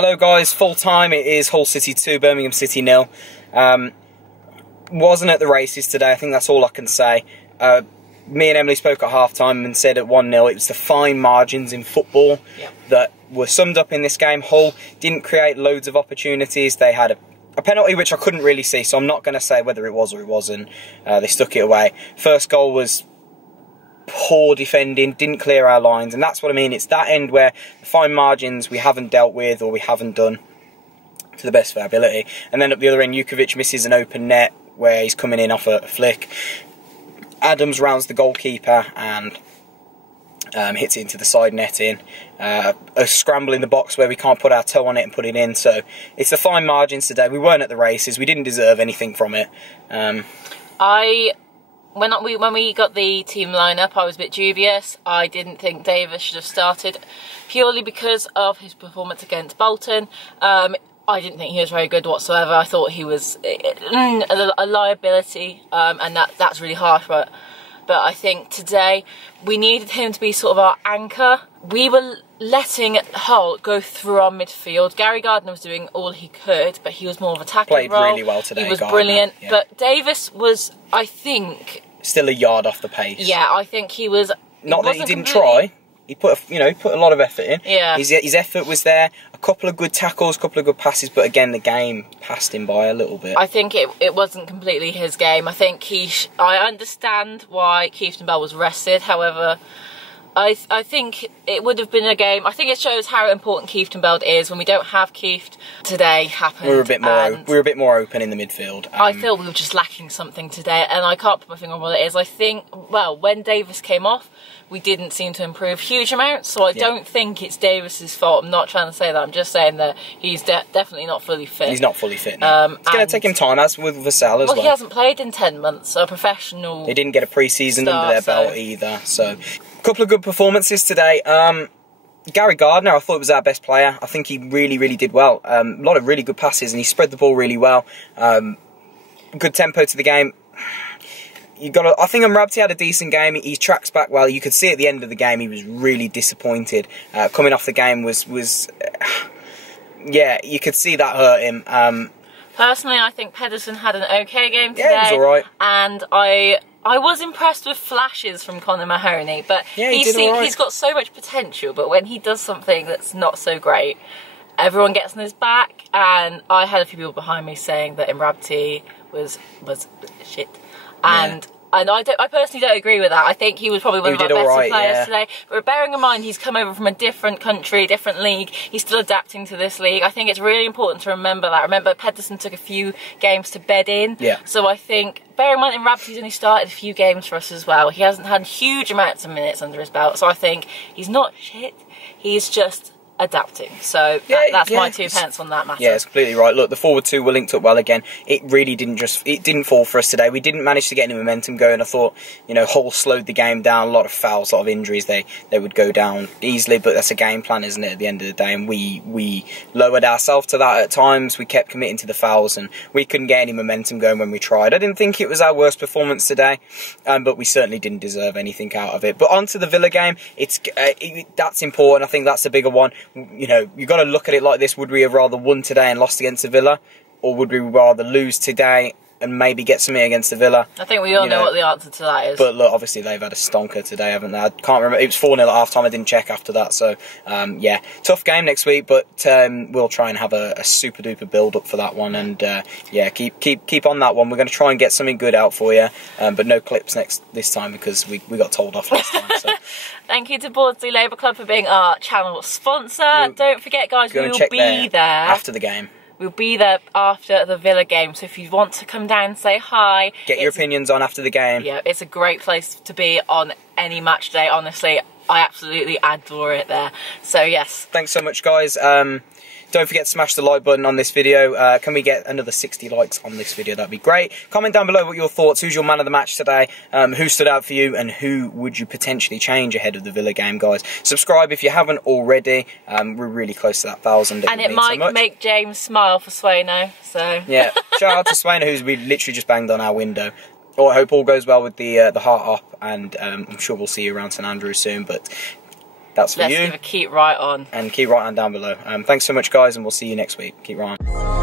Hello guys, full time. It is Hull City 2, Birmingham City 0. Wasn't at the races today, I think that's all I can say. Me and Emily spoke at half time and said at 1-0 it was the fine margins in football that were summed up in this game. Hull didn't create loads of opportunities. They had a penalty which I couldn't really see, so I'm not going to say whether it was or it wasn't. They stuck it away. First goal was poor defending, didn't clear our lines, and that's what I mean. It's that end where the fine margins we haven't dealt with or we haven't done to the best of our ability. And then at the other end, Jukovic misses an open net where he's coming in off a flick. Adams rounds the goalkeeper and hits it into the side netting. A scramble in the box where we can't put our toe on it and put it in. So it's the fine margins today. We weren't at the races. We didn't deserve anything from it. When we got the team lineup, I was a bit dubious. I didn't think Davis should have started purely because of his performance against Bolton. I didn't think he was very good whatsoever. I thought he was a liability, and that's really harsh. But I think today we needed him to be sort of our anchor. We were letting Hull go through our midfield. Gary Gardner was doing all he could, but he was more of a tackling Played role. really well today. He was Gardner, brilliant, yeah. But Davis was, I think, still a yard off the pace. yeah, I think he was. Not that he didn't try. He put a lot of effort in. Yeah. His effort was there. A couple of good tackles, a couple of good passes, but again, the game passed him by a little bit. I think it wasn't completely his game. I think I understand why Keith Bell was rested. However, I think it would have been a game. I think it shows how important Keith Bell is when we don't have Keith. Today happened. We were a bit more open in the midfield. I feel we were just lacking something today, and I can't put my finger on what it is. I think, well, when Davis came off, we didn't seem to improve huge amounts, so I don't think it's Davis's fault. I'm not trying to say that. I'm just saying that he's definitely not fully fit. He's not fully fit now. It's going to take him time, as with Vassell as well. Well, he hasn't played in 10 months, so a professional. They didn't get a pre-season under their belt either, so a couple of good performances today. Gary Gardner, I thought was our best player. I think he really, really did well. A lot of really good passes, and he spread the ball really well. Good tempo to the game. I think Amrabti had a decent game. He tracks back well. You could see at the end of the game he was really disappointed. Coming off the game was yeah, you could see that hurt him. Personally, I think Pedersen had an okay game today. Yeah, he was alright. And I was impressed with flashes from Conor Mahoney, but yeah, he's got so much potential, but when he does something that's not so great, everyone gets on his back, and I had a few people behind me saying that Amrabti was shit. And I personally don't agree with that. I think he was probably one of our better players today. But bearing in mind he's come over from a different country, different league, he's still adapting to this league. I think it's really important to remember that. Remember, Pedersen took a few games to bed in. Yeah. So I think, bearing in mind, Amrabti's only started a few games for us as well. He hasn't had huge amounts of minutes under his belt. So I think he's not shit. He's just adapting. So that's my 2 pence on that matter. Yeah, it's completely right. Look, the forward two were linked up well again. It really didn't fall for us today. We didn't manage to get any momentum going. I thought, Hull slowed the game down. A lot of fouls, a lot of injuries. They would go down easily, but that's a game plan, isn't it, at the end of the day? And we lowered ourselves to that at times. We kept committing to the fouls, and we couldn't get any momentum going when we tried. I didn't think it was our worst performance today, but we certainly didn't deserve anything out of it. But on to the Villa game. That's important. I think that's the bigger one. You've got to look at it like this. Would we have rather won today and lost against the Villa, or would we rather lose today and maybe get something against the Villa? I think we all know what the answer to that is. But look, obviously they've had a stonker today, haven't they? I can't remember. It was 4-0 at half time. I didn't check after that. So yeah, tough game next week, but we'll try and have a super duper build up for that one, and yeah, keep on that one. We're going to try and get something good out for you, but no clips this time because we got told off last time. So. Thank you to Bawdsley Labour Club for being our channel sponsor. Don't forget, guys, we will be there after the game. We'll be there after the Villa game, so if you want to come down and say hi... Get your opinions on after the game. Yeah, it's a great place to be on any match day, honestly. I absolutely adore it there. So, yes. Thanks so much, guys. Don't forget to smash the like button on this video. Can we get another 60 likes on this video? That'd be great. Comment down below what your thoughts. Who's your man of the match today? Who stood out for you? And who would you potentially change ahead of the Villa game, guys? Subscribe if you haven't already. We're really close to that 1,000. And it might make James smile for Swano. So yeah, shout out to Swano, who's literally just banged on our window. I hope all goes well with the heart up, and I'm sure we'll see you around St Andrews soon. But that's for you. Let's keep right on. And keep right on down below. Thanks so much, guys, and we'll see you next week. Keep right on.